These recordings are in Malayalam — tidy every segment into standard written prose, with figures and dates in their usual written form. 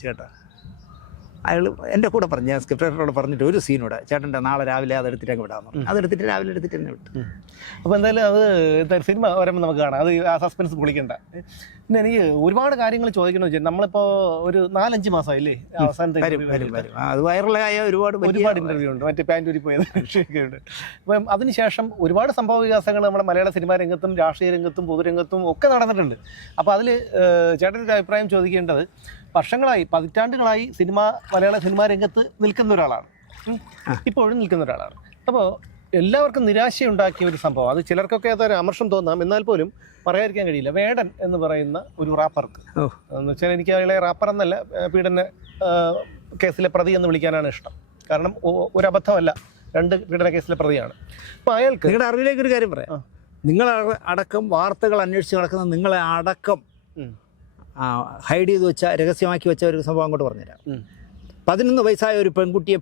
ചേട്ടാ അയാൾ എൻ്റെ കൂടെ പറഞ്ഞു, ഞാൻ സ്ക്രിപ്റ്റ് റൈറ്ററോട് പറഞ്ഞിട്ട് ഒരു സീനൂടെ ചേട്ടൻ്റെ നാളെ രാവിലെ അതെടുത്തിട്ട് അങ്ങ് വിടാമെന്ന് പറഞ്ഞു. അതെടുത്തിട്ട് രാവിലെ എടുത്തിട്ട് തന്നെ വിട്ടു. അപ്പോൾ എന്തായാലും അത് സിനിമ വരുമ്പോൾ നമുക്ക് കാണാം, അത് ആ സസ്പെൻസ് പൊളിക്കണ്ട. പിന്നെ എനിക്ക് ഒരുപാട് കാര്യങ്ങൾ ചോദിക്കണമെന്ന് വെച്ചാൽ നമ്മളിപ്പോൾ ഒരു 4-5 മാസമായില്ലേ അവസാനത്തെ അത് വൈറലായ ഒരുപാട് ഇൻ്റർവ്യൂ ഉണ്ട്, മറ്റേ പാൻറ്റൂരി പോയത് വിഷയമൊക്കെ ഉണ്ട്. അപ്പം അതിനുശേഷം ഒരുപാട് സംഭവ വികാസങ്ങൾ നമ്മുടെ മലയാള സിനിമാ രംഗത്തും രാഷ്ട്രീയ രംഗത്തും പൊതുരംഗത്തും ഒക്കെ നടന്നിട്ടുണ്ട്. അപ്പോൾ അതിൽ ചേട്ടൻ്റെ അഭിപ്രായം ചോദിക്കേണ്ടത്, വർഷങ്ങളായി പതിറ്റാണ്ടുകളായി മലയാള സിനിമാ രംഗത്ത് നിൽക്കുന്ന ഒരാളാണ്, ഇപ്പോഴും നിൽക്കുന്ന ഒരാളാണ്. അപ്പോൾ എല്ലാവർക്കും നിരാശയുണ്ടാക്കിയ ഒരു സംഭവം, അത് ചിലർക്കൊക്കെ അതൊരു അമർഷം തോന്നാം, എന്നാൽ പോലും പറയാതിരിക്കാൻ കഴിയില്ല. വേടൻ എന്ന് പറയുന്ന ഒരു റാപ്പർക്ക്, എന്ന് വെച്ചാൽ എനിക്ക് അയാളെ റാപ്പർ എന്നല്ല, പീഡന കേസിലെ പ്രതി എന്ന് വിളിക്കാനാണ് ഇഷ്ടം. കാരണം ഒരു അബദ്ധമല്ല, 2 പീഡന കേസിലെ പ്രതിയാണ്. അപ്പോൾ അയാൾക്ക് നിങ്ങളുടെ അറിവിലേക്കൊരു കാര്യം പറയാം. നിങ്ങൾ അടക്കം വാർത്തകൾ അന്വേഷിച്ച് നടക്കുന്ന നിങ്ങളെ അടക്കം ഹൈഡ് ചെയ്ത് വെച്ച, രഹസ്യമാക്കി വെച്ച ഒരു സംഭവം അങ്ങോട്ട് പറഞ്ഞുതരാം. 11 വയസ്സായ ഒരു പെൺകുട്ടിയെ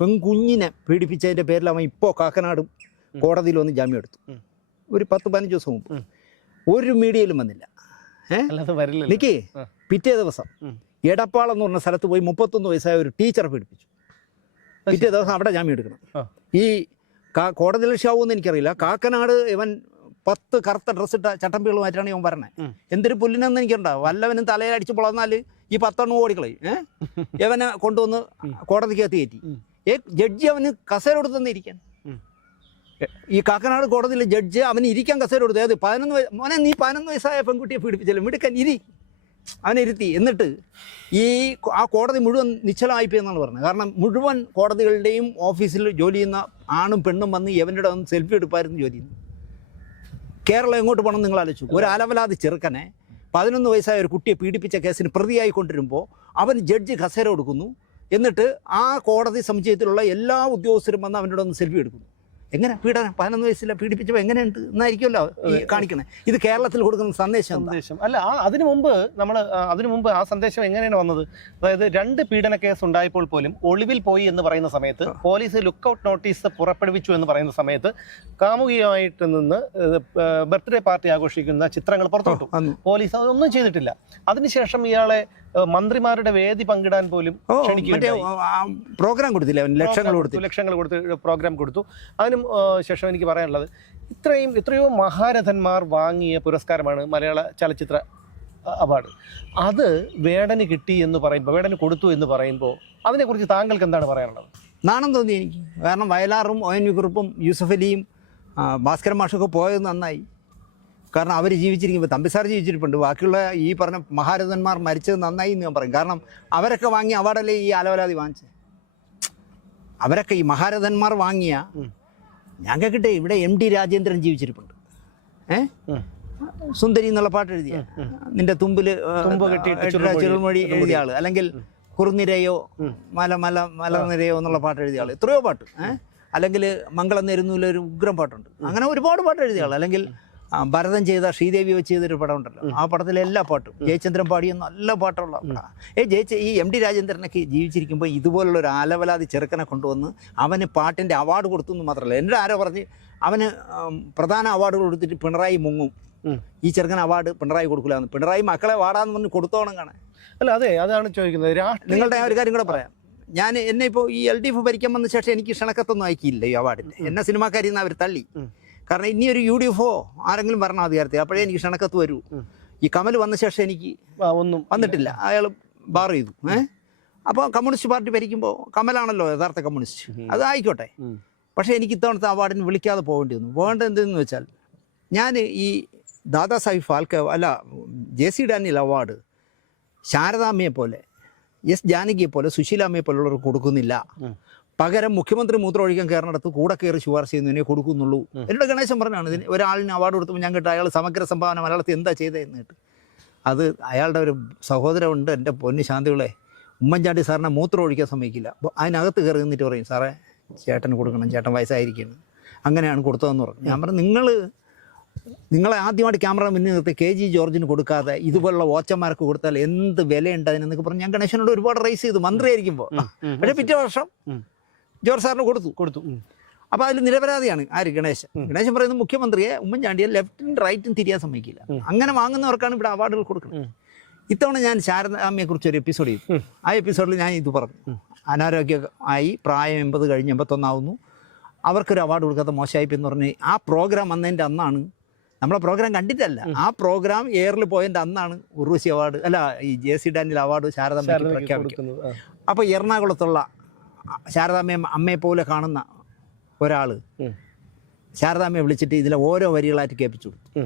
പെൺകുഞ്ഞിനെ പീഡിപ്പിച്ചതിൻ്റെ പേരിൽ അവൻ ഇപ്പോൾ കാക്കനാടും കോടതിയിൽ വന്ന് ജാമ്യം എടുത്തു. ഒരു 10-15 ദിവസം മുമ്പ്. ഒരു മീഡിയയിലും വന്നില്ല. എനിക്ക് പിറ്റേ ദിവസം എടപ്പാളം എന്ന് പറഞ്ഞ സ്ഥലത്ത് പോയി 31 വയസ്സായ ഒരു ടീച്ചറെ പീഡിപ്പിച്ചു. പിറ്റേ ദിവസം അവിടെ ജാമ്യം എടുക്കണം. ഈ കോടതി ലക്ഷ്യമാവുമെന്ന് എനിക്കറിയില്ല. കാക്കനാട് ഇവൻ 10 കറുത്ത ഡ്രസ്സിട്ട ചട്ടമ്പികളുമായിട്ടാണ് ഇവൻ പറഞ്ഞത്. എന്തൊരു പുല്ലിനെന്ന് എനിക്കുണ്ടാവും. വല്ലവനും തലയിലടിച്ച് പൊളന്നാൽ ഈ 10 ഓടിക്കളയും. ഇവനെ കൊണ്ടുവന്ന് കോടതിക്കകത്ത് കയറ്റി. ജഡ്ജി അവന് കസേര കൊടുത്തെന്ന് ഇരിക്കാൻ. ഈ കാക്കനാട് കോടതിയിലെ ജഡ്ജ് അവന് ഇരിക്കാൻ കസേര കൊടുത്തു. അത് 11 മോനെ, നീ 11 വയസ്സായ പെൺകുട്ടിയെ പീഡിപ്പിച്ചല്ലോ, മിടുക്കൻ, അവനിരുത്തി. എന്നിട്ട് ആ കോടതി മുഴുവൻ നിശ്ചലമായിപ്പോയി എന്നാണ് പറഞ്ഞത്. കാരണം മുഴുവൻ കോടതികളുടെയും ഓഫീസിൽ ജോലി ചെയ്യുന്ന ആണും പെണ്ണും വന്ന് ഇവൻ്റെ വന്ന് സെൽഫി എടുപ്പായിരുന്നു ജോലി ചെയ്യുന്നത്. കേരളം എങ്ങോട്ട് പോകണം നിങ്ങൾ ആലോചിച്ചു. ഒരു അലവലാതി ചെറുക്കനെ 11 വയസ്സായ ഒരു കുട്ടിയെ പീഡിപ്പിച്ച കേസിന് പ്രതിയായി കൊണ്ടിരുമ്പോൾ അവൻ ജഡ്ജി കസേര കൊടുക്കുന്നു. എന്നിട്ട് ആ കോടതി സമുച്ചയത്തിലുള്ള എല്ലാ ഉദ്യോഗസ്ഥരും വന്ന് അവൻ്റെ ഒന്ന് സെൽഫി എടുക്കുന്നു. എങ്ങനെ പീഡനം? 11 വയസ്സിൽ പീഡിപ്പിച്ചപ്പോൾ എങ്ങനെയുണ്ട് എന്നായിരിക്കുമല്ലോ ഈ കാണിക്കണേ. ഇത് കേരളത്തിൽ കൊടുക്കുന്ന സന്ദേശം അല്ല. അതിനു മുമ്പ് ആ സന്ദേശം എങ്ങനെയാണ് വന്നത്? അതായത് 2 പീഡന കേസ് ഉണ്ടായപ്പോൾ പോലും ഒളിവിൽ പോയി എന്ന് പറയുന്ന സമയത്ത്, പോലീസ് ലുക്കൌട്ട് നോട്ടീസ് പുറപ്പെടുവിച്ചു എന്ന് പറയുന്ന സമയത്ത്, കാമുകിയായിട്ട് നിന്ന് ബർത്ത്ഡേ പാർട്ടി ആഘോഷിക്കുന്ന ചിത്രങ്ങൾ പുറത്തോട്ടു. പോലീസ് അതൊന്നും ചെയ്തിട്ടില്ല. അതിനുശേഷം ഇയാളെ മന്ത്രിമാരുടെ വേദി പങ്കിടാൻ പോലും പ്രോഗ്രാം കൊടുത്തില്ല, ലക്ഷങ്ങൾ കൊടുത്ത് പ്രോഗ്രാം കൊടുത്തു. അതിനും ശേഷം എനിക്ക് പറയാനുള്ളത്, എത്രയോ മഹാരഥന്മാർ വാങ്ങിയ പുരസ്കാരമാണ് മലയാള ചലച്ചിത്ര അവാർഡ്. അത് വേടന് കിട്ടി എന്ന് പറയുമ്പോൾ, വേടന് കൊടുത്തു എന്ന് പറയുമ്പോൾ അതിനെക്കുറിച്ച് താങ്കൾക്ക് എന്താണ് പറയാനുള്ളത്? നാണം തോന്നി എനിക്ക്. കാരണം വയലാറും ONV കുറുപ്പും യൂസഫ് അലിയും ഭാസ്കരൻ മാഷൊക്കെ പോയത് നന്നായി. കാരണം അവർ ജീവിച്ചിരിക്കുമ്പോൾ, തമ്പിസാർ ജീവിച്ചിരിപ്പുണ്ട്, ബാക്കിയുള്ള ഈ പറഞ്ഞ മഹാരഥന്മാർ മരിച്ചത് നന്നായി എന്ന് ഞാൻ പറയും. കാരണം അവരൊക്കെ വാങ്ങിയ അവാർഡല്ലേ ഈ അലവലാതി വാങ്ങിച്ചത്. അവരൊക്കെ ഈ മഹാരഥന്മാർ വാങ്ങിയ, ഞാൻ കേൾക്കട്ടെ, ഇവിടെ MD രാജേന്ദ്രൻ ജീവിച്ചിരിപ്പുണ്ട്. സുന്ദരി എന്നുള്ള പാട്ട് എഴുതിയ, നിന്റെ തുമ്പിൽ ചെറുമൊഴി എഴുതിയ ആള്, അല്ലെങ്കിൽ കുറുനിരയോ മലനിരയോ എന്നുള്ള പാട്ട് എഴുതിയ ആള്, എത്രയോ പാട്ട്. അല്ലെങ്കിൽ മംഗളം നേരുന്നൂലൊരു ഉഗ്രം പാട്ടുണ്ട്. അങ്ങനെ ഒരുപാട് പാട്ട് എഴുതിയ ആൾ. അല്ലെങ്കിൽ ഭരതൻ ചെയ്ത ശ്രീദേവി വെച്ച് ചെയ്തൊരു പടം ഉണ്ടല്ലോ, ആ പടത്തിലെ എല്ലാ പാട്ടും ജയചന്ദ്രൻ പാടിയ നല്ല പാട്ടുള്ള ഈ MD രാജേന്ദ്രനൊക്കെ ജീവിച്ചിരിക്കുമ്പോൾ ഇതുപോലുള്ള ഒരു ആലവലാതി ചെറുക്കനെ കൊണ്ടുവന്ന് അവന് പാട്ടിൻ്റെ അവാർഡ് കൊടുത്തു എന്ന് മാത്രമല്ല, എൻ്റെ ആരോ പറഞ്ഞ് അവന് പ്രധാന അവാർഡ് കൊടുത്തിട്ട് പിണറായി മുങ്ങും, ഈ ചെറുക്കൻ അവാർഡ് പിണറായി കൊടുക്കില്ലാന്ന്. പിണറായി മക്കളെ വാടാന്ന് പറഞ്ഞ് കൊടുത്തോണം കാണാൻ. അല്ല, അതെ, അതാണ് ചോദിക്കുന്നത്. നിങ്ങളുടെ ഒരു കാര്യം കൂടെ പറയാം. എന്നെ ഇപ്പോൾ ഈ LDF ഭരിക്കാൻ വന്ന ശേഷം എനിക്ക് ക്ഷണക്കത്തൊന്നും അയക്കിയില്ല ഈ അവാർഡിൻ്റെ. എന്നെ സിനിമാക്കാരിൽ നിന്ന് അവർ തള്ളി. കാരണം ഇനി ഒരു UDF ആരെങ്കിലും ഭരണാധികാരത്തിൽ അപ്പോഴേ എനിക്ക് ക്ഷണക്കത്ത് വരൂ. ഈ കമൽ വന്ന ശേഷം എനിക്ക് ഒന്നും വന്നിട്ടില്ല. അയാൾ ബാർ ചെയ്തു. അപ്പോൾ കമ്മ്യൂണിസ്റ്റ് പാർട്ടി ഭരിക്കുമ്പോൾ കമലാണല്ലോ യഥാർത്ഥ കമ്മ്യൂണിസ്റ്റ്. അത് ആയിക്കോട്ടെ. പക്ഷേ എനിക്ക് ഇത്തവണത്തെ അവാർഡിന് വിളിക്കാതെ പോകേണ്ടി വന്നു. പോകേണ്ടത് എന്തെന്ന് വെച്ചാൽ, ഞാൻ ഈ ദാദാ സാഹിബ് ഫാൽക്കെ JC ഡാനിയൽ അവാർഡ് ശാരദാമ്മയെ പോലെ, S ജാനകിയെ പോലെ, സുശീലാമ്മയെ പോലുള്ളവർ കൊടുക്കുന്നില്ല. പകരം മുഖ്യമന്ത്രി മൂത്രമൊഴിക്കാൻ കയറുന്നിടത്ത് കൂടെ കയറി ശുപാർശ ചെയ്യുന്നതിനെ കൊടുക്കുന്നുള്ളൂ. എന്നോട് ഗണേശൻ പറഞ്ഞാണ്, ഇതിന് ഒരാളിന് അവാർഡ് കൊടുത്തപ്പോൾ ഞാൻ കേട്ടു അയാൾ സമഗ്ര സംഭാവന മലയാളത്തിൽ എന്താ ചെയ്തതെന്ന് കേട്ട്. അത് അയാളുടെ ഒരു സഹോദരമുണ്ട്, എൻ്റെ പൊന്നു ശാന്തികളെ, ഉമ്മൻചാണ്ടി സാറിനെ മൂത്രം ഒഴിക്കാൻ സമ്മതിക്കില്ല. അപ്പോൾ അതിനകത്ത് കയറി നിന്നിട്ട് പറയും, സാറേ ചേട്ടന് കൊടുക്കണം, ചേട്ടൻ വയസ്സായിരിക്കുന്നു, അങ്ങനെയാണ് കൊടുത്തതെന്ന് പറഞ്ഞു. ഞാൻ പറഞ്ഞു, നിങ്ങളെ ആദ്യമായിട്ട് ക്യാമറ മുന്നിൽ നിർത്തി KG ജോർജിന് കൊടുക്കാതെ ഇതുപോലുള്ള വാച്ചന്മാർക്ക് കൊടുത്താൽ എന്ത് വിലയുണ്ട് അതിനെന്നൊക്കെ പറഞ്ഞ് ഞാൻ ഗണേശനോട് ഒരുപാട് റേസ് ചെയ്തു മന്ത്രിയായിരിക്കുമ്പോൾ. പക്ഷേ പിറ്റേ വർഷം ജോർജ് സാറിന് കൊടുത്തു. അപ്പോൾ അതിൽ നിരപരാധിയാണ് ഗണേശൻ പറയുന്നത് മുഖ്യമന്ത്രിയെ, ഉമ്മൻചാണ്ടിയെ ലെഫ്റ്റും റൈറ്റും തിരിയാൻ സമ്മതിക്കില്ല. അങ്ങനെ വാങ്ങുന്നവർക്കാണ് ഇവിടെ അവാർഡുകൾ കൊടുക്കുന്നത്. ഇത്തവണ ഞാൻ ശാരദാമ്മയെക്കുറിച്ച് ഒരു എപ്പിസോഡ് ചെയ്തു. ആ എപ്പിസോഡിൽ ഞാൻ ഇത് പറഞ്ഞു, അനാരോഗ്യമായി പ്രായം 80 കഴിഞ്ഞ് 81 ആവുന്നു, അവർക്കൊരു അവാർഡ് കൊടുക്കാത്ത മോശമായിപ്പ് എന്ന് പറഞ്ഞ് ആ പ്രോഗ്രാം വന്നതിൻ്റെ അന്നാണ്, നമ്മളെ പ്രോഗ്രാം കണ്ടിട്ടല്ല, ആ പ്രോഗ്രാം എയറിൽ പോയതിൻ്റെ അന്നാണ് ഉർവശി അവാർഡ് അല്ല ഈ JC ഡാനിയൽ അവാർഡ് ശാരദാമ്മയ്ക്ക് പ്രഖ്യാപിക്കുന്നത്. അപ്പോൾ എറണാകുളത്തുള്ള ശാരദാമ്മയെ അമ്മയെ പോലെ കാണുന്ന ഒരാൾ ശാരദാമ്മയെ വിളിച്ചിട്ട് ഇതിലെ ഓരോ വരികളായിട്ട് കേൾപ്പിച്ചു കൊടുത്തു.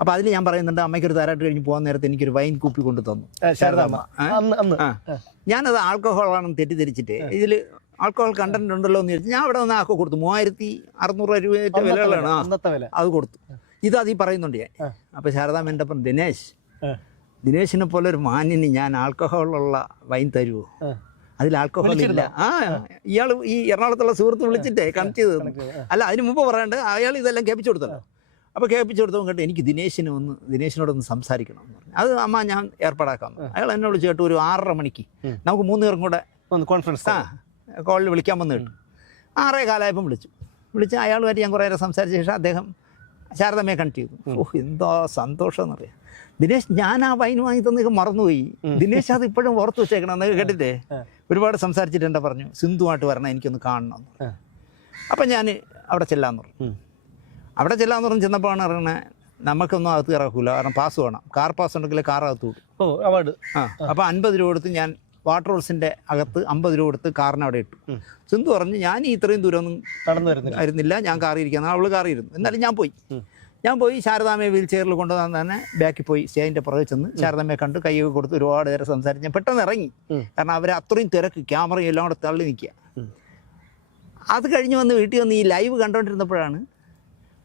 അപ്പോൾ അതിൽ ഞാൻ പറയുന്നുണ്ട്, അമ്മയ്ക്കൊരു താരാട്ട് കഴിഞ്ഞ് പോകാൻ നേരത്തെ എനിക്കൊരു വൈൻ കുപ്പി കൊണ്ട് തന്നു ശാരദാമ്മ. ഞാനത് ആൽക്കഹോളാണെന്ന് തെറ്റിദ്ധരിച്ചിട്ട് ഇതിൽ ആൽക്കഹോൾ കണ്ടന്റ് ഉണ്ടല്ലോ എന്ന് ചോദിച്ചാൽ ഞാൻ അവിടെ നിന്ന് ആക്കോ കൊടുത്തു. 3600 രൂപ വിലകളാണ് അത് കൊടുത്തു. ഇത് അതീ പറയുന്നുണ്ട് ഞാൻ. അപ്പോൾ ശാരദാമ്മ എൻ്റെ ഒപ്പം ദിനേശിനെ പോലെ ഒരു മാന്യന് ഞാൻ ആൽക്കഹോളുള്ള വൈൻ തരുമോ? അതിൽ ആൽക്കഹോൾ ഇല്ല. ഇയാൾ ഈ എറണാകുളത്തുള്ള സുഹൃത്ത് വിളിച്ചിട്ടേ കണക്ട് ചെയ്ത് തന്നു. അല്ല, അതിന് മുമ്പ് പറയാണ്ട് അയാൾ ഇതെല്ലാം കേൾപ്പിച്ചു കൊടുത്തല്ലോ. അപ്പോൾ കേൾപ്പിച്ചു കൊടുത്തപ്പോൾ കേട്ട് എനിക്ക് ദിനേശിനോടൊന്ന് സംസാരിക്കണം എന്ന് പറഞ്ഞു. അത് അമ്മ ഞാൻ ഏർപ്പാടാക്കാം. അയാൾ എന്നോട് ചേട്ടു ഒരു 6:30 മണിക്ക് നമുക്ക് 3 പേർക്കും കൂടെ കോൺഫറൻസ് കോളിൽ വിളിക്കാൻ വന്ന് കേട്ടു. 6:15 വിളിച്ച് അയാളുമായിട്ട് ഞാൻ കുറേ നേരം സംസാരിച്ച ശേഷം അദ്ദേഹം ശാരദാമ്മയെ കണക്ട് ചെയ്തു. എന്താ സന്തോഷം എന്നറിയാം. ദിനേശ്, ഞാൻ ആ വൈൻ വാങ്ങി തന്നൊക്കെ മറന്നുപോയി, ദിനേശ് അത് ഇപ്പോഴും ഓർത്ത് വെച്ചേക്കണം എന്നൊക്കെ കേട്ടിട്ടേ ഒരുപാട് സംസാരിച്ചിട്ട് എന്താ പറഞ്ഞു, സിന്ധുവായിട്ട് വരണം, എനിക്കൊന്ന് കാണണം എന്ന് പറഞ്ഞു. അപ്പം ഞാൻ അവിടെ ചെല്ലാന്ന് പറഞ്ഞു. അവിടെ ചെല്ലാന്ന് പറഞ്ഞ് ചെന്നപ്പോഴാണ് പറയുന്നത്, നമുക്കൊന്നും അകത്ത് കയറാക്കൂല, കാരണം പാസ് വേണം, കാർ പാസ് ഉണ്ടെങ്കിൽ കാർ അകത്ത് വിടും. അവാർഡ് അപ്പോൾ 50 രൂപ കൊടുത്ത് ഞാൻ വാട്ടർ ഹോൾസിൻ്റെ അകത്ത് 50 രൂപ കൊടുത്ത് കാറിന് അവിടെ ഇട്ടു. സിന്ധു പറഞ്ഞു, ഞാൻ ഇത്രയും ദൂരമൊന്നും വരുന്നില്ല, ഞാൻ കാറിയിരിക്കാൻ. അവൾ കാറിയിരുന്നു. എന്നാലും ഞാൻ പോയി ശാരദാമ്മയെ വീൽ ചെയറിൽ കൊണ്ടുവന്ന് തന്നെ ബാക്കിൽ പോയി സ്റ്റേജിൻ്റെ പുറകെ ചെന്ന് ശാരദാമ്മയെ കണ്ട് കൈയൊക്കെ കൊടുത്ത് ഒരുപാട് നേരം സംസാരിച്ച് ഞാൻ പെട്ടെന്ന് ഇറങ്ങി. കാരണം അവർ അത്രയും തിരക്ക്, ക്യാമറയും എല്ലാം കൂടെ തള്ളി നിൽക്കുക. അത് കഴിഞ്ഞ് വന്ന് വീട്ടിൽ വന്ന് ഈ ലൈവ് കണ്ടുകൊണ്ടിരുന്നപ്പോഴാണ്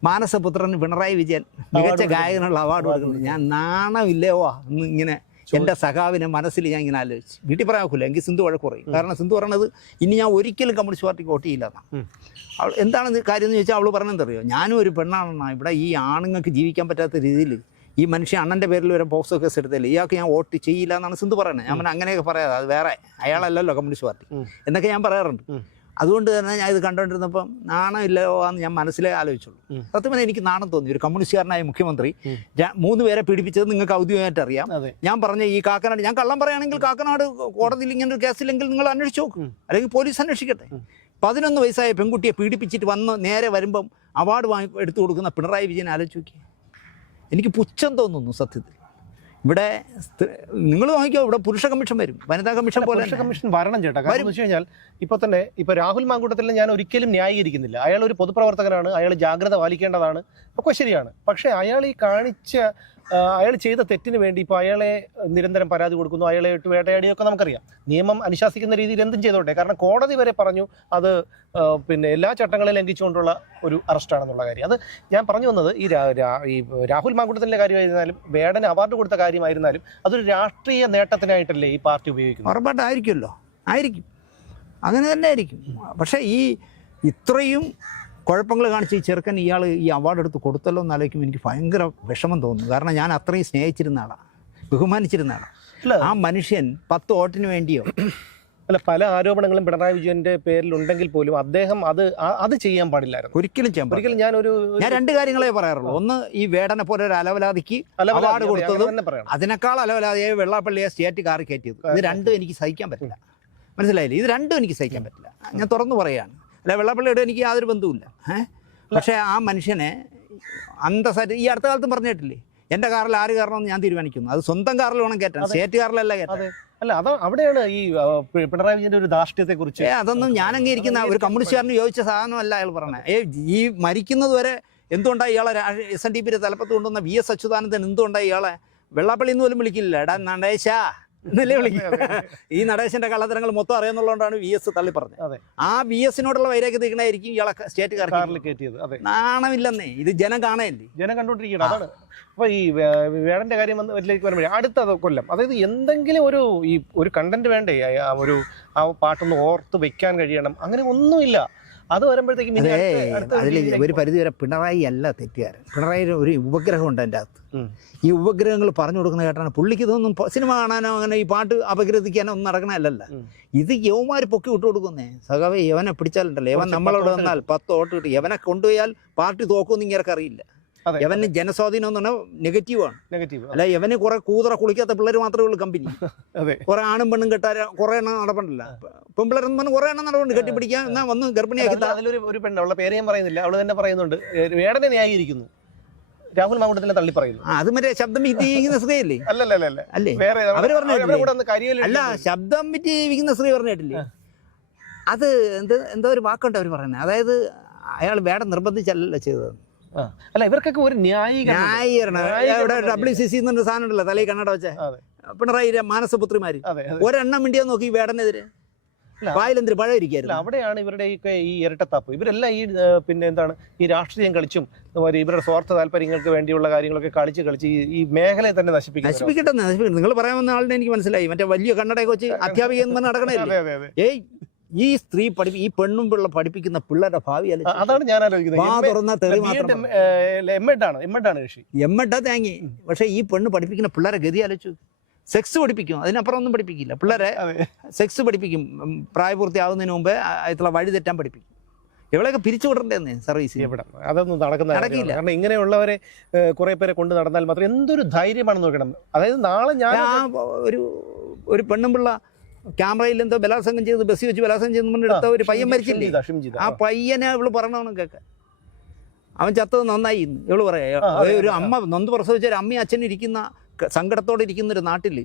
മാനസപുത്രൻ പിണറായി വിജയൻ മികച്ച ഗായകനുള്ള അവാർഡ് കൊടുക്കുന്നത്. ഞാൻ നാണമില്ലയോ എന്ന് ഇങ്ങനെ എൻ്റെ സഖാവിനെ മനസ്സിൽ ഞാൻ ഇങ്ങനെ ആലോചിച്ച്. വീട്ടിൽ പറയാൻ നോക്കില്ല, എനിക്ക് സിന്ധു വഴക്ക് കുറയും. കാരണം സിന്ധു പറയണത് ഇനി ഞാൻ ഒരിക്കലും കമ്മ്യൂണിസ്റ്റ് പാർട്ടിക്ക് വോട്ട് ചെയ്യില്ലെന്നാണ്. അവൾ എന്താണ് കാര്യം എന്ന് ചോദിച്ചാൽ അവൾ പറഞ്ഞെന്തറിയോ, ഞാനും ഒരു പെണ്ണാണെന്നാണ്, ഇവിടെ ഈ ആണുങ്ങൾക്ക് ജീവിക്കാൻ പറ്റാത്ത രീതിയിൽ ഈ മനുഷ്യ അണ്ണൻ്റെ പേരിൽ വരെ പോക്സോ കേസ് എടുത്തില്ല, ഇയാൾക്ക് ഞാൻ വോട്ട് ചെയ്യില്ല എന്നാണ് സിന്ധു പറയുന്നത്. ഞാൻ അങ്ങനെയൊക്കെ പറയാതെ, അത് വേറെ, അയാളല്ലല്ലോ കമ്മ്യൂണിസ്റ്റ് പാർട്ടി എന്നൊക്കെ ഞാൻ പറയാറുണ്ട്. അതുകൊണ്ട് തന്നെ ഞാൻ ഇത് കണ്ടുകൊണ്ടിരുന്നപ്പം നാണമില്ലയോ എന്ന് ഞാൻ മനസ്സിലേ ആലോചിച്ചുള്ളൂ. സത്യം പറഞ്ഞാൽ എനിക്ക് നാണം തോന്നി. ഒരു കമ്മ്യൂണിസ്റ്റുകാരനായ മുഖ്യമന്ത്രി 3 പേരെ പീഡിപ്പിച്ചത് നിങ്ങൾക്ക് ഔദ്യോഗികമായിട്ട് അറിയാം. ഞാൻ പറഞ്ഞ ഈ കാക്കനാട്, ഞാൻ കള്ളം പറയുകയാണെങ്കിൽ കാക്കനാട് കോടതിയിൽ ഇങ്ങനെ ഒരു കേസില്ലെങ്കിൽ നിങ്ങൾ അന്വേഷിച്ച് നോക്കും, അല്ലെങ്കിൽ പോലീസ് അന്വേഷിക്കട്ടെ. 11 വയസ്സായ പെൺകുട്ടിയെ പീഡിപ്പിച്ചിട്ട് വന്ന് നേരെ വരുമ്പം അവാർഡ് എടുത്തു കൊടുക്കുന്ന പിണറായി വിജയൻ ആലോചിച്ച് നോക്കി. എനിക്ക് പുച്ഛം തോന്നുന്നു സത്യത്തിൽ. ഇവിടെ നിങ്ങൾ നോക്കിയോ, ഇവിടെ പുരുഷ കമ്മീഷൻ വരും, വനിതാ കമ്മീഷൻ പോലെ. പുരുഷ കമ്മീഷൻ വരണം ചേട്ടാ. കാരണം എന്ന് വെച്ച് കഴിഞ്ഞാൽ ഇപ്പോൾ രാഹുൽ മാങ്കൂട്ടത്തിൽ ഞാൻ ഒരിക്കലും ന്യായീകരിക്കുന്നില്ല. അയാൾ ഒരു പൊതുപ്രവർത്തകനാണ്, അയാൾ ജാഗ്രത പാലിക്കേണ്ടതാണ്, ഒക്കെ ശരിയാണ്. പക്ഷേ അയാൾ ചെയ്ത തെറ്റിന് വേണ്ടി ഇപ്പോൾ അയാളെ നിരന്തരം പരാതി കൊടുക്കുന്നു, അയാളെ ഇട്ട് വേട്ടയാടിയൊക്കെ നമുക്കറിയാം. നിയമം അനുശാസിക്കുന്ന രീതിയിൽ എന്തും ചെയ്തോട്ടെ. കാരണം കോടതി വരെ പറഞ്ഞു അത് എല്ലാ ചട്ടങ്ങളെയും ലംഘിച്ചുകൊണ്ടുള്ള ഒരു അറസ്റ്റാണെന്നുള്ള കാര്യം. അത് ഞാൻ പറഞ്ഞു വന്നത്, ഈ രാഹുൽ മാങ്കൂട്ടത്തിൻ്റെ കാര്യമായിരുന്നാലും വേടന് അവാർഡ് കൊടുത്ത കാര്യമായിരുന്നാലും അതൊരു രാഷ്ട്രീയ നേട്ടത്തിനായിട്ടല്ലേ ഈ പാർട്ടി ഉപയോഗിക്കുന്നത്? ഉറപ്പായിട്ടായിരിക്കുമല്ലോ, ആയിരിക്കും, അങ്ങനെ തന്നെ ആയിരിക്കും. പക്ഷേ ഇത്രയും കുഴപ്പങ്ങൾ കാണിച്ച് ഈ ചെറുക്കൻ ഇയാൾ ഈ അവാർഡ് എടുത്ത് കൊടുത്തല്ലോ എന്ന് ആലോചിക്കുമ്പോൾ എനിക്ക് ഭയങ്കര വിഷമം തോന്നുന്നു. കാരണം ഞാൻ അത്രയും സ്നേഹിച്ചിരുന്ന ആളാണ്, ബഹുമാനിച്ചിരുന്ന ആളാണ്. ആ മനുഷ്യൻ 10 വോട്ടിന് വേണ്ടിയോ അല്ല, പല ആരോപണങ്ങളും പിണറായി വിജയന്റെ പേരിലുണ്ടെങ്കിൽ പോലും അദ്ദേഹം അത് ചെയ്യാൻ പാടില്ലായിരുന്നു. ഒരിക്കലും ചെയ്യാൻ പാടില്ല. ഞാൻ 2 കാര്യങ്ങളെ പറയാറുള്ളൂ. ഒന്ന്, ഈ വേടനെ പോലെ ഒരു അലവലാതിക്ക് അവാർഡ് കൊടുത്തത്, അതിനേക്കാൾ അലവലാതിയെ വെള്ളാപ്പള്ളിയെ സ്റ്റേറ്റ് കാറി കയറ്റിയത്. ഇത് 2 എനിക്ക് സഹിക്കാൻ പറ്റില്ല. മനസ്സിലായില്ലേ? ഇത് 2 എനിക്ക് സഹിക്കാൻ പറ്റില്ല. ഞാൻ തുറന്നു പറയുകയാണ്. അല്ല, വെള്ളാപ്പള്ളിയോട് എനിക്ക് യാതൊരു ബന്ധവുമില്ല. പക്ഷേ ആ മനുഷ്യനെ അന്തസ്സായിട്ട് ഈ അടുത്ത കാലത്തും പറഞ്ഞിട്ടില്ലേ, എൻ്റെ കാറിൽ ആര് കയറണമെന്ന് ഞാൻ തീരുമാനിക്കുന്നു. അത് സ്വന്തം കാറിൽ വേണം കയറ്റാൻ, സ്റ്റേറ്റ് കാറിലല്ല കയറ്റാൻ. അല്ല, അവിടെയാണ് ഈ പിണറായി വിജയന്റെ ഒരു ധാർഷ്ട്യത്തെ കുറിച്ച്. അതൊന്നും ഞാൻ അംഗീകരിക്കുന്ന ഒരു കമ്മ്യൂണിസ്റ്റുകാരന് യോജിച്ച സാധനമല്ല അയാൾ പറഞ്ഞത്. ഈ മരിക്കുന്നത് വരെ എന്തുകൊണ്ടാണ് ഇയാളെ SNDP തലപ്പത്ത് കൊണ്ടുവന്ന VS അച്യുതാനന്ദൻ എന്തുകൊണ്ടാണ് ഇയാളെ വെള്ളാപ്പള്ളി എന്ന് പോലും വിളിക്കില്ല, എടാ നടേശാ എന്നല്ലേ വിളിക്കുക. ഈ നടേശന്റെ കള്ളത്തരങ്ങൾ മൊത്തം അറിയാന്നുള്ളതുകൊണ്ടാണ് VS തള്ളി പറഞ്ഞത്. ആ VSനോടുള്ള വൈരാഗ്യം തീക്കണായിരിക്കും ഇയാളെ സ്റ്റേറ്റ് കാറിൽ കയറ്റിയത്. നാണമില്ലെന്നേ, ഇത് ജനം കാണയല്ലേ, ജനം കണ്ടുകൊണ്ടിരിക്കണം. അതാണ്. അപ്പോൾ ഈ വേടന്റെ കാര്യം വരുമ്പോഴേ അടുത്ത കൊല്ലം, അതായത് എന്തെങ്കിലും ഒരു കണ്ടന്റ് വേണ്ടേ, ആ പാട്ടൊന്ന് ഓർത്ത് വെക്കാൻ കഴിയണം, അങ്ങനെ ഒന്നുമില്ല. അത് വരുമ്പോഴത്തേക്കും അതിൽ ഒരു പരിധി വരെ പിണറായി അല്ല തെറ്റുകാരൻ. പിണറായി ഒരു ഉപഗ്രഹം ഉണ്ട് അതിൻ്റെ അകത്ത്. ഈ ഉപഗ്രഹങ്ങൾ പറഞ്ഞു കൊടുക്കുന്ന കേട്ടാണ് പുള്ളിക്ക് ഇതൊന്നും സിനിമ കാണാനോ അങ്ങനെ ഈ പാട്ട് അപഗ്രഥിക്കാനോ ഒന്നും നടക്കണമല്ല. ഇത് യവന്മാർ പൊക്കി വിട്ടു കൊടുക്കുന്നേ. സഖാവേ, യവനെ പിടിച്ചാലുണ്ടല്ലോ, യവൻ നമ്മളോട് വന്നാൽ 10 വോട്ട് കിട്ടും. യവനെ കൊണ്ടുപോയാൽ പാർട്ടി തോക്കുമെന്ന് ഇങ്ങനെ അറിയില്ല. അതെ. യവന് ജനസ്വാധീനം എന്ന് പറഞ്ഞാൽ നെഗറ്റീവാണ്. നെഗറ്റീവ്. അല്ല യവന് കുറെ കൂതറ കുളിക്കാത്ത പിള്ളേർ മാത്രമേ ഉള്ളൂ കമ്പനി. അതെ. കുറെ ആണും പെണ്ണും കെട്ടാൻ കുറെ എണ്ണം നടപ്പണ്ടല്ല. പെൺപിള്ളേരെന്ന് പറഞ്ഞാൽ കുറെ എണ്ണം നടപ്പുണ്ട്. കെട്ടിപ്പിടിക്കാൻ എന്നാ വന്ന് ഗർഭിണിയാക്കി. അതിലൊരു പെണ്ണ്, അവളുടെ പേര് ഞാൻ പറയുന്നില്ല, അവള് തന്നെ പറയുന്നുണ്ട് വേടനെ ന്യായീകരിക്കുന്നു, രാഹുൽ മാങ്കൂട്ടത്തിനെ തള്ളി പറയുന്നു. അത് മറ്റേ ശബ്ദം വിറ്റിയിരിക്കുന്ന സ്ത്രീയല്ലേ? അല്ലല്ല അല്ലേ? വേറെ അവര് പറഞ്ഞിട്ടില്ലേ? അല്ല, ശബ്ദം വിറ്റിയിരിക്കുന്ന സ്ത്രീ പറഞ്ഞിട്ടില്ലേ? അത് എന്തോ ഒരു വാക്കുണ്ട് അവർ പറയുന്നത്. അതായത് അയാൾ വേടം നിർബന്ധിച്ചല്ല ചെയ്തത്. അല്ല, ഇവർക്കൊക്കെ ഒരു ന്യായീകരണം. ഇവിടെ WCC എന്നൊരു സാധനം ഉണ്ടല്ലോ, തലയിൽ കണ്ണട വെച്ച പിണറായി മാനസപുത്രിമാര്. ഒരെണ്ണം മിണ്ടിയാ നോക്കി വേടനെതിരെ വായിലെന്തിരി പഴം ഇരിക്കായിരുന്നു. അവിടെയാണ് ഇവരുടെ ഈ ഇരട്ടത്താപ്പ്. ഇവരെല്ലാം ഈ പിന്നെ എന്താണ് ഈ രാഷ്ട്രീയം കളിച്ചും ഇവരുടെ സ്വാർത്ഥ താല്പര്യങ്ങൾക്ക് വേണ്ടിയുള്ള കാര്യങ്ങളൊക്കെ കളിച്ച് ഈ മേഖലയെ തന്നെ നശിപ്പിക്കട്ടെ. നിങ്ങൾ പറയാൻ വന്ന ആളിനെ എനിക്ക് മനസ്സിലായി. മറ്റേ വലിയ കണ്ണടയൊക്കെ വെച്ച് അധ്യാപിക എന്ന് പറഞ്ഞ് നടക്കണേ. ഏയ്, ഈ സ്ത്രീ ഈ പെണ്ണും പിള്ള പഠിപ്പിക്കുന്ന പിള്ളേരുടെ ഭാവി അതാണ് ഞാൻ ആലോചിക്കുന്നത്. എമ്മട്ടാ തേങ്ങി. പക്ഷെ ഈ പെണ്ണ് പഠിപ്പിക്കുന്ന പിള്ളേരെ ഗതി ആലോചിച്ചു. സെക്സ് പഠിപ്പിക്കും, അതിനപ്പുറം ഒന്നും പഠിപ്പിക്കില്ല. പിള്ളേരെ സെക്സ് പഠിപ്പിക്കും, പ്രായപൂർത്തിയാവുന്നതിന് മുമ്പേ ആയിട്ടുള്ള വഴി തെറ്റാൻ പഠിപ്പിക്കും. ഇവളെയൊക്കെ പിരിച്ചു വിടണ്ടേന്ന് സർവീസ്. അതൊന്നും നടക്കില്ല. കാരണം ഇങ്ങനെയുള്ളവരെ കുറെ പേരെ കൊണ്ട് നടന്നാൽ മാത്രം എന്തൊരു ധൈര്യമാണെന്ന് നോക്കണം. അതായത് നാളെ ഞാൻ ഒരു പെണ്ണും പിള്ള ക്യാമറയിൽ എന്തോ ബലാത്സംഗം ചെയ്ത് ബസ്സിൽ വെച്ച് ബലാത്സംഗം ചെയ്ത് എടുത്ത ഒരു പയ്യൻ മരിച്ചില്ലേ? ആ പയ്യനെ ഇവള് പറയണമെന്ന് കേൾക്കാൻ. അവൻ ചത്തത് നന്നായി ഇന്ന് ഇവള് പറയാ. ഒരു അമ്മ നൊന്ത് പ്രസവിച്ച ഒരു അമ്മയും അച്ഛനും ഇരിക്കുന്ന സങ്കടത്തോടെ ഇരിക്കുന്ന ഒരു നാട്ടിൽ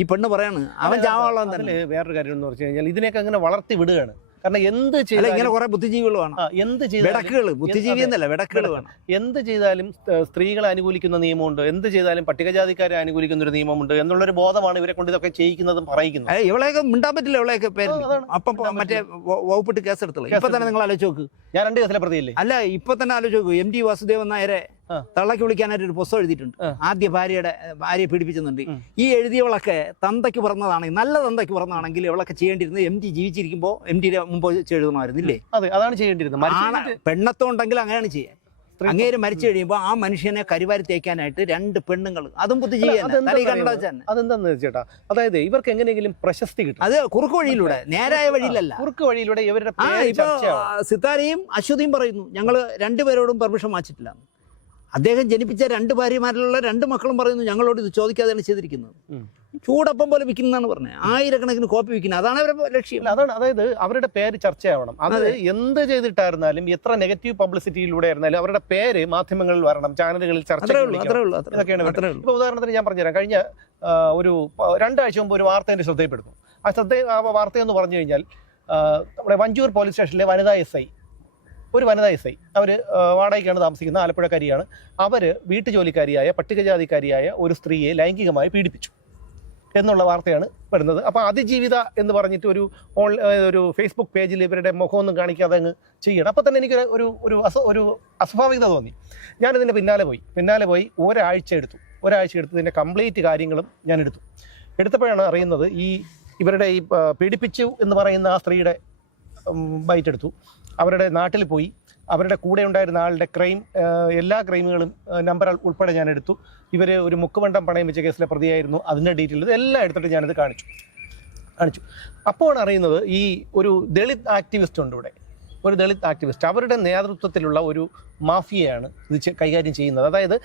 ഈ പെണ്ണ് പറയാണ് അവൻ ചാവാളാൻ തന്നെ. വേറൊരു കാര്യം എന്ന് പറഞ്ഞു കഴിഞ്ഞാൽ ഇതിനെയൊക്കെ അങ്ങനെ വളർത്തി വിടുകയാണ്. കാരണം എന്ത് ചെയ്താലും ഇങ്ങനെ കുറെ ബുദ്ധിജീവികൾ വേണം. ബുദ്ധിജീവി എന്നല്ല, വിടക്കുകൾ വേണം. എന്ത് ചെയ്താലും സ്ത്രീകളെ അനുകൂലിക്കുന്ന നിയമമുണ്ട്, എന്ത് ചെയ്താലും പട്ടികജാതിക്കാരെ അനുകൂലിക്കുന്ന ഒരു നിയമമുണ്ട് എന്നുള്ളൊരു ബോധമാണ് ഇവരെ കൊണ്ട് ഇതൊക്കെ ചെയ്യിക്കുന്നതും പറയിക്കുന്നത്. ഇവളെയൊക്കെ മിണ്ടാൻ പറ്റില്ല. ഇവളെയൊക്കെ പേര് അപ്പം മറ്റേ വകുപ്പിട്ട് കേസെടുത്തുള്ളൂ. ഇപ്പൊ തന്നെ നിങ്ങൾ ആലോചിച്ച് നോക്ക്. ഞാൻ 2 കേസിലെ പ്രതിയല്ലേ? അല്ല, ഇപ്പൊ തന്നെ ആലോചിച്ച് നോക്കൂ. MT വാസുദേവൻ നായരെ തള്ളക്ക് വിളിക്കാനായിട്ട് ഒരു പുസ്തകം എഴുതിയിട്ടുണ്ട്. ആദ്യ ഭാര്യയെ പീഡിപ്പിക്കുന്നുണ്ട്. ഈ എഴുതിയവളൊക്കെ തന്തയ്ക്ക് പറഞ്ഞതാണെങ്കിൽ, നല്ല തന്തയ്ക്ക് പറഞ്ഞതാണെങ്കിൽ ഇവളൊക്കെ ചെയ്യേണ്ടിരുന്നത് MT ജീവിച്ചിരിക്കുമ്പോൾ MTയുടെ മുമ്പ് എഴുതണമായിരുന്നില്ലേ? അതെ, അതാണ് ചെയ്യേണ്ടിരുന്നത്. പെണ്ണത്തുണ്ടെങ്കിൽ അങ്ങനെയാണ് ചെയ്യുക. അങ്ങേര് മരിച്ചു കഴിയുമ്പോൾ ആ മനുഷ്യനെ കരുവാരി തേക്കാനായിട്ട് 2 പെണ്ണുങ്ങൾ, അതും ബുദ്ധിജീവിയാണ്. അതെന്താന്ന് ചേട്ടാ, അതായത് ഇവർക്ക് എങ്ങനെയെങ്കിലും പ്രശസ്തി കിട്ടും. അത് കുറുക്ക് വഴിയിലൂടെ, നേരായ വഴിയിലല്ല. കുറുക്ക് വഴിയിലൂടെ ഇവരുടെ സിത്താരയും അശ്വതിയും പറയുന്നു ഞങ്ങൾ 2 പേരോടും പെർമിഷൻ വാങ്ങിച്ചിട്ടില്ല. അദ്ദേഹം ജനിപ്പിച്ച 2 ഭാര്യമാരിലുള്ള 2 മക്കളും പറയുന്നു ഞങ്ങളോട് ഇത് ചോദിക്കാതെയാണ് ചെയ്തിരിക്കുന്നത്. ചൂടപ്പം പോലെ വിൽക്കുന്നതാണ് പറഞ്ഞത്. 1000 കോപ്പി വിൽക്കുന്നത്, അതാണ് അവരുടെ ലക്ഷ്യം. അതാണ്, അതായത് അവരുടെ പേര് ചർച്ചയാവണം. അത് എന്ത് ചെയ്തിട്ടായിരുന്നാലും, എത്ര നെഗറ്റീവ് പബ്ലിസിറ്റിയിലൂടെ ആയിരുന്നാലും അവരുടെ പേര് മാധ്യമങ്ങളിൽ വരണം, ചാനലുകളിൽ ചർച്ച. ഇതൊക്കെയാണ്. ഇപ്പോൾ ഉദാഹരണത്തിന് ഞാൻ പറഞ്ഞുതരാം. കഴിഞ്ഞ ഒരു 2 ആഴ്ച മുമ്പ് ഒരു വാർത്ത എൻ്റെ ശ്രദ്ധയിൽപ്പെടുന്നു. ആ വാർത്തയെന്ന് പറഞ്ഞു കഴിഞ്ഞാൽ നമ്മുടെ വഞ്ചൂർ പോലീസ് സ്റ്റേഷനിലെ ഒരു വനിതാ എസ് ഐ അവർ വാടകയ്ക്കാണ് താമസിക്കുന്നത്, ആലപ്പുഴക്കാരിയാണ്. അവർ വീട്ടുജോലിക്കാരിയായ പട്ടികജാതിക്കാരിയായ ഒരു സ്ത്രീയെ ലൈംഗികമായി പീഡിപ്പിച്ചു എന്നുള്ള വാർത്തയാണ് വരുന്നത്. അപ്പോൾ അതിജീവിത എന്ന് പറഞ്ഞിട്ട് ഒരു ഫേസ്ബുക്ക് പേജിൽ ഇവരുടെ മുഖമൊന്നും കാണിക്കാതെ അങ്ങ് ചെയ്യണം. അപ്പോൾ തന്നെ എനിക്ക് ഒരു അസ്വാഭാവികത തോന്നി. ഞാനിതിൻ്റെ പിന്നാലെ പോയി ഒരാഴ്ച എടുത്തു ഇതിൻ്റെ കംപ്ലീറ്റ് കാര്യങ്ങളും ഞാൻ എടുത്തപ്പോഴാണ് അറിയുന്നത് ഇവരുടെ ഈ പീഡിപ്പിച്ചു എന്ന് പറയുന്ന ആ സ്ത്രീയുടെ ബൈറ്റ് എടുത്തു. അവരുടെ നാട്ടിൽ പോയി അവരുടെ കൂടെ ഉണ്ടായിരുന്ന ആളുടെ എല്ലാ ക്രൈമുകളും നമ്പർ ഉൾപ്പെടെ ഞാൻ എടുത്തു. ഇവർ ഒരു മുക്കുവണ്ടം പണയം വെച്ച കേസിലെ പ്രതിയായിരുന്നു. അതിൻ്റെ ഡീറ്റെയിൽസ് എല്ലാം എടുത്തിട്ട് ഞാനിത് കാണിച്ചു. അപ്പോഴാണ് അറിയുന്നത് ഈ ഒരു ദളിത് ആക്ടിവിസ്റ്റ് ഉണ്ട് ഇവിടെ, ഒരു ദളിത് ആക്ടിവിസ്റ്റ്. അവരുടെ നേതൃത്വത്തിലുള്ള ഒരു മാഫിയയാണ് ഇത് കൈകാര്യം ചെയ്യുന്നത്. അതായത്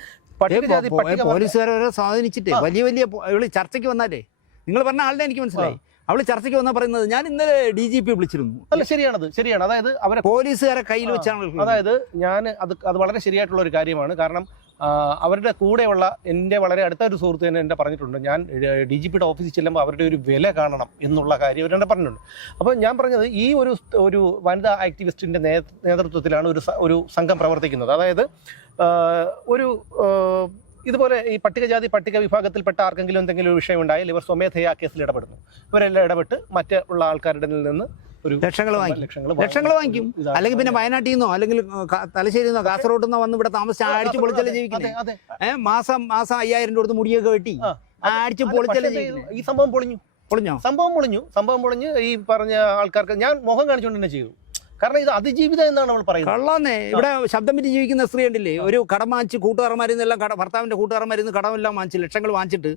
പോലീസുകാരെ സ്വാധീനിച്ചിട്ട് വലിയ ചർച്ചയ്ക്ക് വന്നാലേ നിങ്ങൾ പറഞ്ഞ ആളുടെ എനിക്ക് മനസ്സിലായി. അവള് ചർച്ചയ്ക്ക് വന്നാൽ പറയുന്നത് ഞാൻ ഇന്നലെ DGP വിളിച്ചിരുന്നു. അല്ല, ശരിയാണ്. അതായത് അവരെ പോലീസുകാരെ കയ്യിൽ വെച്ചാണ്. അതായത് അത് വളരെ ശരിയായിട്ടുള്ള ഒരു കാര്യമാണ്. കാരണം അവരുടെ കൂടെയുള്ള എൻ്റെ വളരെ അടുത്ത ഒരു സുഹൃത്ത് തന്നെ എന്നെ പറഞ്ഞിട്ടുണ്ട്, ഞാൻ DGPയുടെ ഓഫീസിൽ ചെല്ലുമ്പോൾ അവരുടെ ഒരു വില കാണണം എന്നുള്ള കാര്യം അവരെന്നെ പറഞ്ഞിട്ടുണ്ട്. അപ്പോൾ ഞാൻ പറഞ്ഞത് ഈ ഒരു വനിതാ ആക്ടിവിസ്റ്റിൻ്റെ നേതൃത്വത്തിലാണ് ഒരു സംഘം പ്രവർത്തിക്കുന്നത്. അതായത് ഇതുപോലെ ഈ പട്ടിക വിഭാഗത്തിൽപ്പെട്ട ആർക്കെങ്കിലും എന്തെങ്കിലും ഒരു വിഷയം ഉണ്ടായാൽ ഇവർ സ്വമേധയാ കേസിൽ ഇടപെടുന്നു. ഇവരെല്ലാം ഇടപെട്ട് മറ്റുള്ള ആൾക്കാരുടെ നിന്ന് ലക്ഷങ്ങൾ വാങ്ങിക്കും. അല്ലെങ്കിൽ പിന്നെ വയനാട്ടിൽ നിന്നോ അല്ലെങ്കിൽ തലശ്ശേരിയിൽ നിന്നോ കാസർഗോഡ് നിന്നോ വന്ന് ഇവിടെ താമസിച്ച് അടിച്ചു പൊളിച്ചല്ലേ ജീവിക്കുന്നത്. മാസം 5000 കൊടുത്ത് മുടിയൊക്കെ വെട്ടി അടിച്ചു പൊളിച്ചല്ലേ ജീവിക്കുന്നത്. ഈ സംഭവം പൊളിഞ്ഞു. ഈ പറഞ്ഞ ആൾക്കാർക്ക് ഞാൻ മുഖം കാണിച്ചുകൊണ്ട് തന്നെ ചെയ്തു. കാരണം ഇത് അതിജീവിത എന്നാണ് അവൾ പറയുന്നത്. കള്ളന്നേ. ഇവിടെ ശബ്ദം വിറ്റ് ജീവിക്കുന്ന സ്ത്രീ ഉണ്ടല്ലേ, ഒരു കടം വാങ്ങിച്ച് കൂട്ടുകാരന്മാരിൽ നിന്നെല്ലാം ഭർത്താവിന്റെ കൂട്ടുകാരന്മാരിൽ നിന്ന് കടമെല്ലാം വാങ്ങിച്ച് ലക്ഷങ്ങൾ വാങ്ങിച്ചിട്ട്